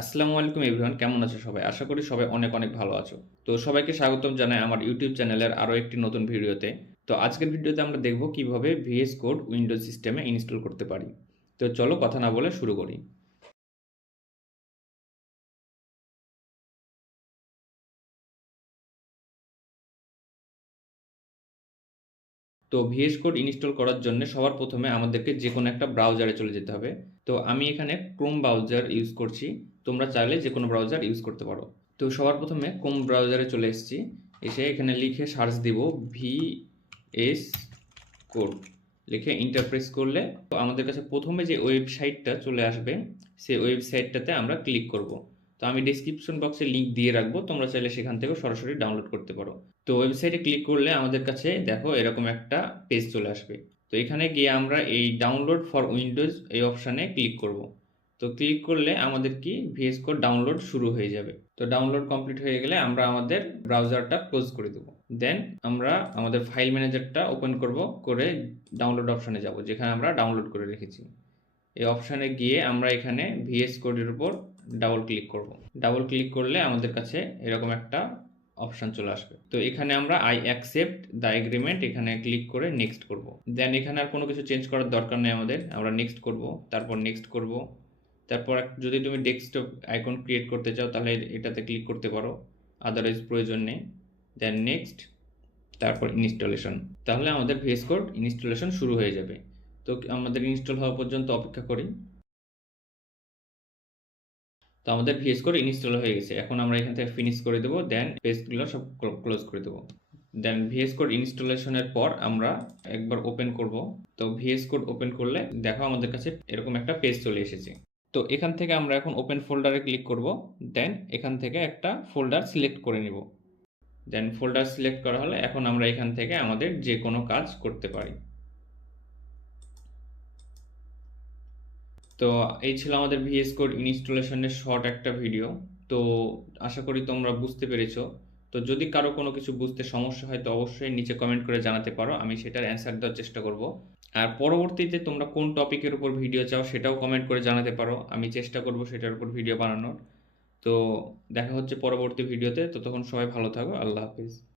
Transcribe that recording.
আসসালামু আলাইকুম এভরিওয়ান, কেমন আছো সবাই? আশা করি সবাই অনেক অনেক ভালো আছো। তো সবাইকে স্বাগতম জানাই আমার ইউটিউব চ্যানেলের আরও একটি নতুন ভিডিওতে। তো আজকের ভিডিওতে আমরা দেখব কিভাবে ভিএস কোড উইন্ডোজ সিস্টেমে ইনস্টল করতে পারি। তো চলো কথা না বলে শুরু করি। তো ভিএস কোড ইনস্টল করার জন্য সবার প্রথমে আমাদেরকে যে কোনো একটা ব্রাউজারে চলে যেতে হবে। তো আমি এখানে ক্রোম ব্রাউজার ইউজ করছি, তোমরা চাইলে যে কোনো ব্রাউজার ইউজ করতে পারো। তো সবার প্রথমে ক্রোম ব্রাউজারে চলে এসেছি, এসে এখানে লিখে সার্চ দিব ভিএস কোড, লিখে এন্টার প্রেস করলে তো আমাদের কাছে প্রথমে যে ওয়েবসাইটটা চলে আসবে সেই ওয়েবসাইটটাতে আমরা ক্লিক করব। তো আমি ডেসক্রিপশন বক্সে লিঙ্ক দিয়ে রাখবো, তোমরা চাইলে সেখান থেকে সরাসরি ডাউনলোড করতে পারো। তো ওয়েবসাইটে ক্লিক করলে আমাদের কাছে দেখো এরকম একটা পেজ চলে আসবে। তো এখানে গিয়ে আমরা এই ডাউনলোড ফর উইন্ডোজ এই অপশানে ক্লিক করব। তো ক্লিক করলে আমাদের কি ভিএস কোড ডাউনলোড শুরু হয়ে যাবে। তো ডাউনলোড কমপ্লিট হয়ে গেলে আমরা আমাদের ব্রাউজারটা ক্লোজ করে দেবো। দেন আমরা আমাদের ফাইল ম্যানেজারটা ওপেন করব, করে ডাউনলোড অপশানে যাব যেখানে আমরা ডাউনলোড করে রেখেছি। এই অপশানে গিয়ে আমরা এখানে ভিএস কোডের উপর ডাবল ক্লিক করব। ডাবল ক্লিক করলে আমাদের কাছে এরকম একটা অপশান চলে আসবে। তো এখানে আমরা আই অ্যাকসেপ্ট দ্য এগ্রিমেন্ট এখানে ক্লিক করে নেক্সট করব। দেন এখানে আর কোনো কিছু চেঞ্জ করার দরকার নেই আমাদের, আমরা নেক্সট করব, তারপর নেক্সট করব। তারপর যদি তুমি ডেস্কটপ আইকন ক্রিয়েট করতে চাও তাহলে এটাতে ক্লিক করতে পারো, আদারওয়াইজ প্রয়োজন নেই। দেন নেক্সট, তারপর ইনস্টলেশন। তাহলে আমাদের ভিএস কোড ইনস্টলেশন শুরু হয়ে যাবে। তো আমাদের ইনস্টল হওয়া পর্যন্ত অপেক্ষা করি। তো আমাদের ভিএস কোড ইনস্টল হয়ে গেছে, এখন আমরা এখান থেকে ফিনিশ করে দেবো। দেন পেজগুলো সব ক্লোজ করে দেবো। দেন ভিএস কোড ইনস্টলেশনের পর আমরা একবার ওপেন করব। তো ভিএস কোড ওপেন করলে দেখো আমাদের কাছে এরকম একটা পেজ চলে এসেছে। তো এখান থেকে আমরা এখন ওপেন ফোল্ডারে ক্লিক করব। দেন এখান থেকে একটা ফোল্ডার সিলেক্ট করে নিব। দেন ফোল্ডার সিলেক্ট করা হলে এখন আমরা এখান থেকে আমাদের যে কোনো কাজ করতে পারি। তো এই ছিল আমাদের ভিএস কোড ইনস্টলেশনের শর্ট একটা ভিডিও। তো আশা করি তোমরা বুঝতে পেরেছো। তো যদি কারো কোনো কিছু বুঝতে সমস্যা হয় তো অবশ্যই নিচে কমেন্ট করে জানাতে পারো, আমি সেটার অ্যান্সার দেওয়ার চেষ্টা করব। আর পরবর্তীতে তোমরা কোন টপিকের উপর ভিডিও চাও সেটাও কমেন্ট করে জানাতে পারো, আমি চেষ্টা করব সেটার উপর ভিডিও বানানোর। তো দেখা হচ্ছে পরবর্তী ভিডিওতে, ততক্ষণ সবাই ভালো থাকো, আল্লাহ হাফিজ।